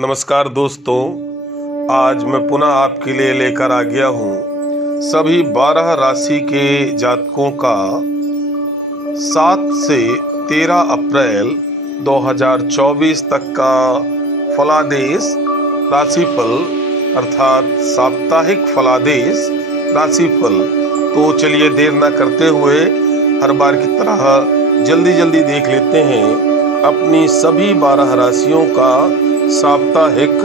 नमस्कार दोस्तों, आज मैं पुनः आपके लिए लेकर आ गया हूँ सभी 12 राशि के जातकों का 7 से 13 अप्रैल 2024 तक का फलादेश राशिफल अर्थात साप्ताहिक फलादेश राशिफल। तो चलिए देर न करते हुए हर बार की तरह जल्दी देख लेते हैं अपनी सभी 12 राशियों का साप्ताहिक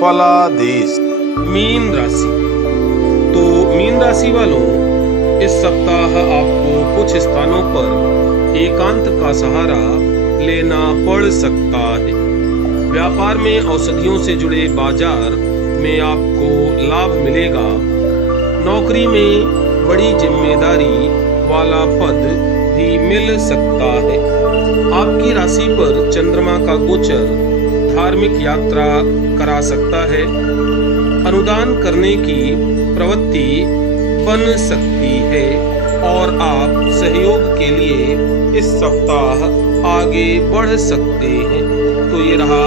फलादेश। मीन राशि। तो मीन राशि वालों, इस सप्ताह आपको कुछ स्थानों पर एकांत का सहारा लेना पड़ सकता है। व्यापार में औषधियों से जुड़े बाजार में आपको लाभ मिलेगा। नौकरी में बड़ी जिम्मेदारी वाला पद भी मिल सकता है। आपकी राशि पर चंद्रमा का गोचर धार्मिक यात्रा करा सकता है। अनुदान करने की प्रवृत्ति बन सकती है और आप सहयोग के लिए इस सप्ताह आगे बढ़ सकते हैं। तो ये रहा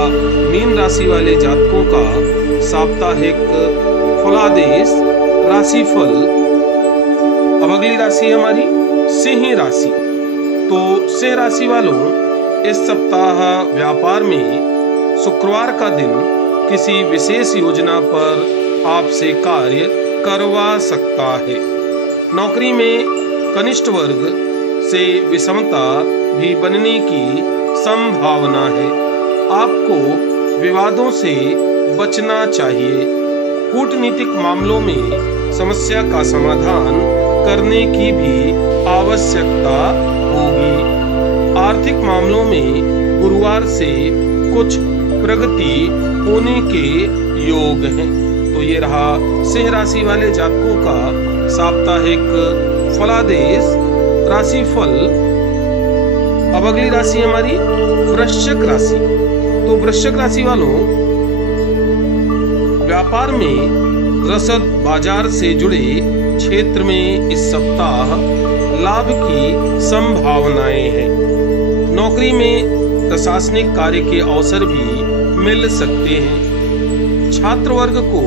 मीन राशि वाले जातकों का साप्ताहिक फलादेश राशिफल। अब अगली राशि हमारी सिंह राशि। तो सिंह राशि वालों, इस सप्ताह व्यापार में शुक्रवार का दिन किसी विशेष योजना पर आपसे कार्य करवा सकता है। नौकरी में कनिष्ठ वर्ग से विषमता भी बनने की संभावना है। आपको विवादों से बचना चाहिए। कूटनीतिक मामलों में समस्या का समाधान करने की भी आवश्यकता होगी। आर्थिक मामलों में गुरुवार से कुछ प्रगति होने के योग हैं। तो ये रहा सिंह राशि वाले जातकों का साप्ताहिक फलादेश राशिफल। अब अगली राशि हमारी वृश्चिक राशि। तो वृश्चिक राशि वालों, व्यापार में रसद बाजार से जुड़े क्षेत्र में इस सप्ताह लाभ की संभावनाएं हैं। नौकरी में प्रशासनिक कार्य के अवसर भी मिल सकते हैं। छात्र वर्ग को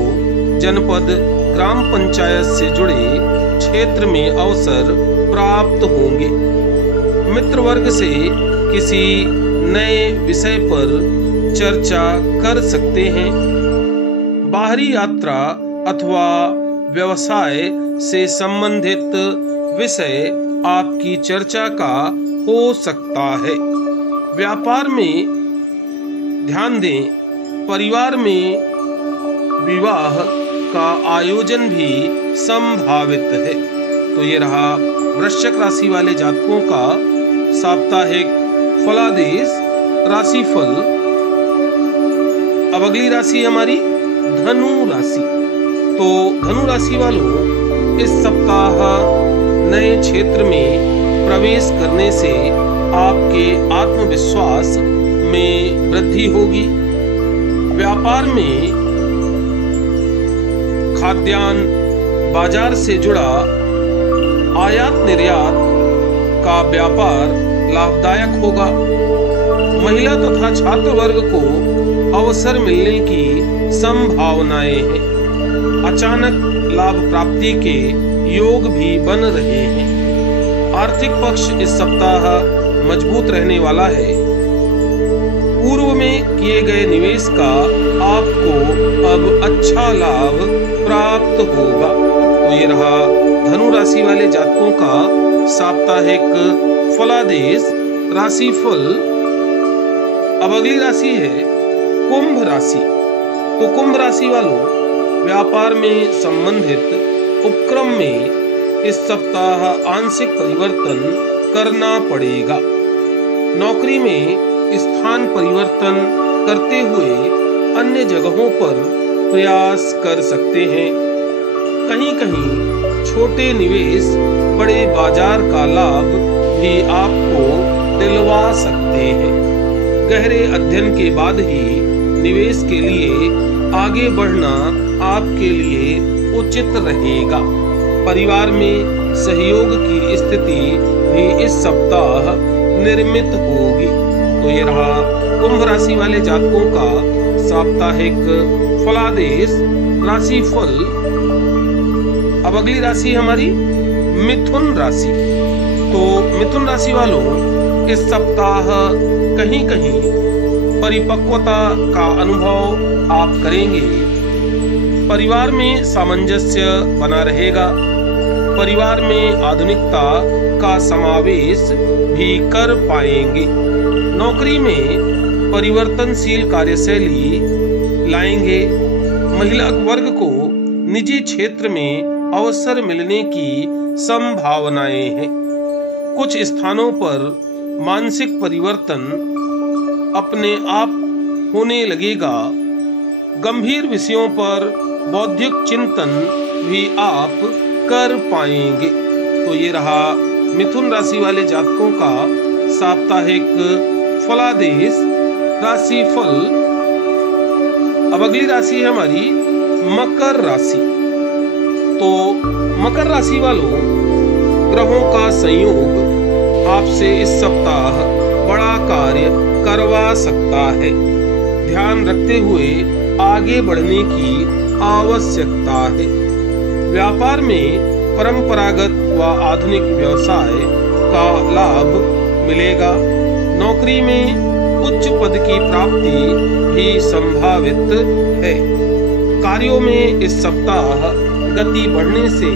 जनपद ग्राम पंचायत से जुड़े क्षेत्र में अवसर प्राप्त होंगे। मित्र वर्ग से किसी नए विषय पर चर्चा कर सकते हैं। बाहरी यात्रा अथवा व्यवसाय से संबंधित विषय आपकी चर्चा का हो सकता है। व्यापार में ध्यान दें। परिवार में विवाह का आयोजन भी संभावित है। तो ये रहा वृश्चिक राशि वाले जातकों का साप्ताहिक फलादेश राशिफल। अब अगली राशि हमारी धनु राशि। तो धनु राशि वालों, इस सप्ताह नए क्षेत्र में प्रवेश करने से आपके आत्मविश्वास में वृद्धि होगी। व्यापार में खाद्यान्न बाजार से जुड़ा आयात निर्यात का व्यापार लाभदायक होगा। महिला तथा छात्र वर्ग को अवसर मिलने की संभावनाएं हैं। अचानक लाभ प्राप्ति के योग भी बन रहे हैं। आर्थिक पक्ष इस सप्ताह मजबूत रहने वाला है। पूर्व में किए गए निवेश का आपको अब अच्छा लाभ प्राप्त होगा। तो ये रहा धनु राशि वाले जातकों का साप्ताहिक फलादेश राशिफल। अब अगली राशि है कुंभ राशि। तो कुंभ राशि वालों, व्यापार में संबंधित उपक्रम में इस सप्ताह आंशिक परिवर्तन करना पड़ेगा। नौकरी में स्थान परिवर्तन करते हुए अन्य जगहों पर प्रयास कर सकते हैं। कहीं छोटे निवेश बड़े बाजार का लाभ भी आपको दिलवा सकते हैं। गहरे अध्ययन के बाद ही निवेश के लिए आगे बढ़ना आपके लिए उचित रहेगा। परिवार में सहयोग की स्थिति भी इस सप्ताह निर्मित होगी। तो ये रहा कुंभ राशि वाले जातकों का साप्ताहिक फलादेश राशिफल। अब अगली राशि हमारी मिथुन राशि। तो मिथुन राशि वालों, इस सप्ताह कहीं कहीं परिपक्वता का अनुभव आप करेंगे। परिवार में सामंजस्य बना रहेगा। परिवार में आधुनिकता का समावेश भी कर पाएंगे। नौकरी में परिवर्तनशील कार्यशैली लाएंगे। महिला वर्ग को निजी क्षेत्र में अवसर मिलने की संभावनाएं हैं। कुछ स्थानों पर मानसिक परिवर्तन अपने आप होने लगेगा। गंभीर विषयों पर बौद्धिक चिंतन भी आप कर पाएंगे। तो ये रहा मिथुन राशि वाले जातकों का साप्ताहिक फलादेश राशिफल। अब अगली राशि है हमारी मकर राशि। तो मकर राशि वालों, ग्रहों का संयोग आपसे इस सप्ताह बड़ा कार्य करवा सकता है। ध्यान रखते हुए आगे बढ़ने की आवश्यकता है। व्यापार में परंपरागत व आधुनिक व्यवसाय का लाभ मिलेगा। नौकरी में उच्च पद की प्राप्ति भी संभावित है। कार्यों में इस सप्ताह गति बढ़ने से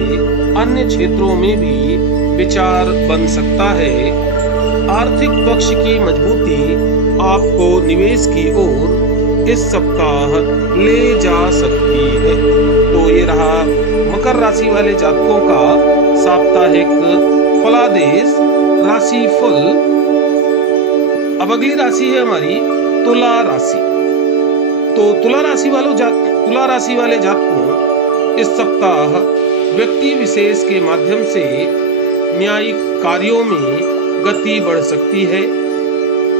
अन्य क्षेत्रों में भी विचार बन सकता है। आर्थिक पक्ष की मजबूती आपको निवेश की ओर इस सप्ताह ले जा सकती है। तो ये रहा मकर राशि वाले जातकों का साप्ताहिक फलादेश राशिफल। अब अगली राशि है हमारी तुला राशि। तो तुला राशि वाले जातकों, इस सप्ताह व्यक्ति विशेष के माध्यम से न्यायिक कार्यों में गति बढ़ सकती है।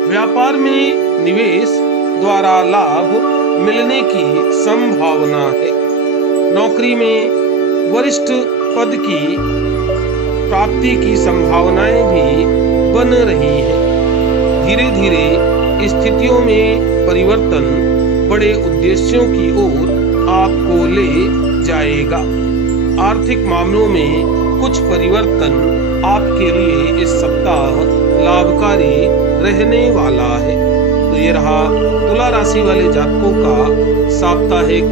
व्यापार में निवेश द्वारा लाभ मिलने की संभावना है। नौकरी में वरिष्ठ पद की प्राप्ति की संभावनाएं भी बन रही हैं। धीरे धीरे स्थितियों में परिवर्तन बड़े उद्देश्यों की ओर आपको ले जाएगा। आर्थिक मामलों में कुछ परिवर्तन आपके लिए इस सप्ताह लाभकारी रहने वाला है। तो ये रहा तुला राशि वाले जातकों का साप्ताहिक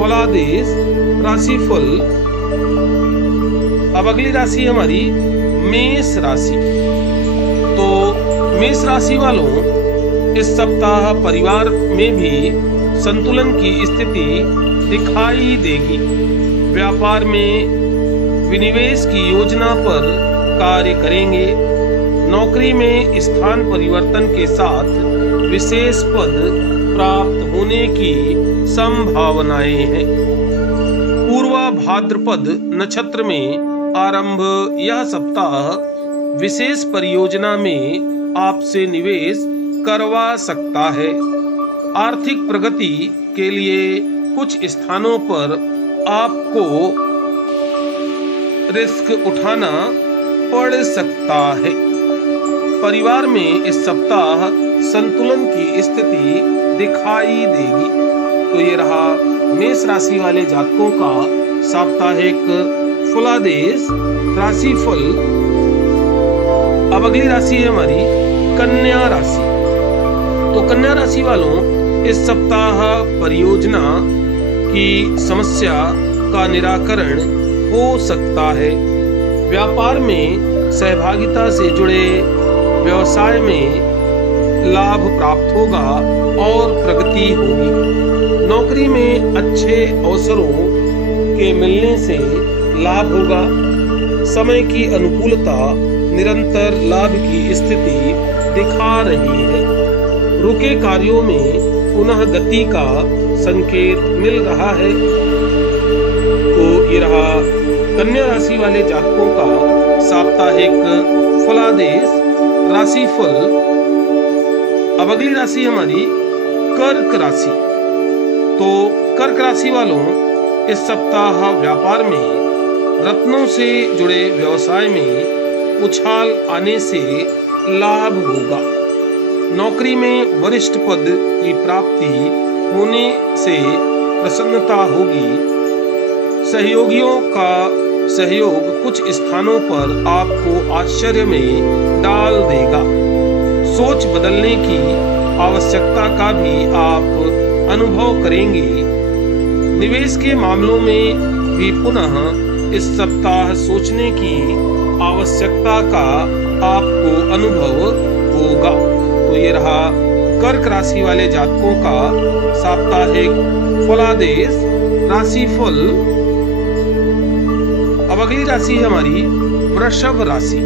फलादेश राशिफल। अब अगली राशि हमारी मेष राशि। तो मेष राशि वालों, इस सप्ताह परिवार में भी संतुलन की स्थिति दिखाई देगी। व्यापार में विनिवेश की योजना पर कार्य करेंगे। नौकरी में स्थान परिवर्तन के साथ विशेष पद प्राप्त होने की संभावनाएं हैं। पूर्वा भाद्रपद नक्षत्र में आरंभ यह सप्ताह विशेष परियोजना में आपसे निवेश करवा सकता है। आर्थिक प्रगति के लिए कुछ स्थानों पर आपको रिस्क उठाना पड़ सकता है। परिवार में इस सप्ताह संतुलन की स्थिति दिखाई देगी। तो ये रहा मेष राशि वाले जातकों का साप्ताहिक फलादेश राशिफल। अब अगली राशि है हमारी कन्या राशि। तो कन्या राशि वालों, इस सप्ताह परियोजना की समस्या का निराकरण हो सकता है। व्यापार में सहभागिता से जुड़े व्यवसाय में लाभ प्राप्त होगा और प्रगति होगी। नौकरी में अच्छे अवसरों के मिलने से लाभ होगा। समय की अनुकूलता निरंतर लाभ की स्थिति दिखा रही है। रुके कार्यों में पुनः गति का संकेत मिल रहा है। तो ये रहा कन्या राशि वाले जातकों का साप्ताहिक फलादेश राशिफल। अब अगली राशि हमारी कर्क राशि। तो कर्क राशि वालों, इस सप्ताह व्यापार में रत्नों से जुड़े व्यवसाय में उछाल आने से लाभ होगा। नौकरी में वरिष्ठ पद की प्राप्ति होने से प्रसन्नता होगी। सहयोगियों का सहयोग कुछ स्थानों पर आपको आश्चर्य में डाल देगा। सोच बदलने की आवश्यकता का भी आप अनुभव करेंगे। निवेश के मामलों में भी पुनः इस सप्ताह सोचने की आवश्यकता का आपको अनुभव होगा। तो ये रहा कर्क राशि वाले जातकों का साप्ताहिक फलादेश राशिफल। अब अगली राशि है हमारी वृषभ राशि।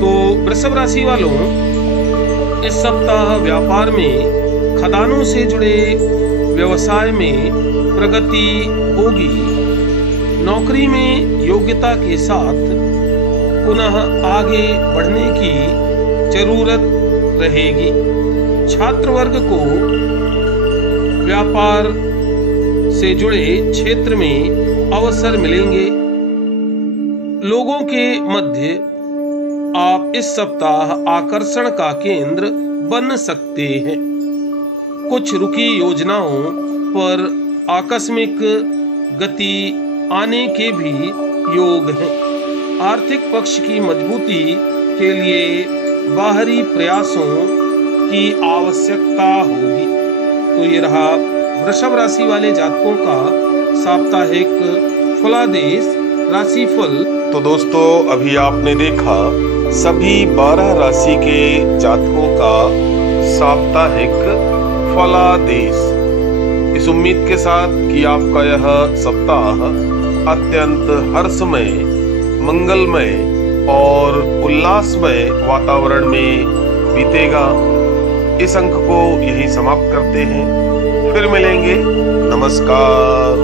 तो वृषभ राशि वालों, इस सप्ताह व्यापार में खदानों से जुड़े व्यवसाय में प्रगति होगी। नौकरी में योग्यता के साथ पुनः आगे बढ़ने की जरूरत रहेगी। छात्र वर्ग को व्यापार से जुड़े क्षेत्र में अवसर मिलेंगे। लोगों के मध्य आप इस सप्ताह आकर्षण का केंद्र बन सकते हैं। कुछ रुकी योजनाओं पर आकस्मिक गति आने के भी योग हैं। आर्थिक पक्ष की मजबूती के लिए बाहरी प्रयासों की आवश्यकता होगी। तो ये रहा वृषभ राशि वाले जातकों का साप्ताहिक फलादेश राशिफल। तो दोस्तों, अभी आपने देखा सभी 12 राशि के जातकों का साप्ताहिक फलादेश। इस उम्मीद के साथ कि आपका यह सप्ताह अत्यंत हर्षमय, मंगलमय और उल्लासमय वातावरण में बीतेगा। इस अंक को यही समाप्त करते हैं। फिर मिलेंगे। नमस्कार।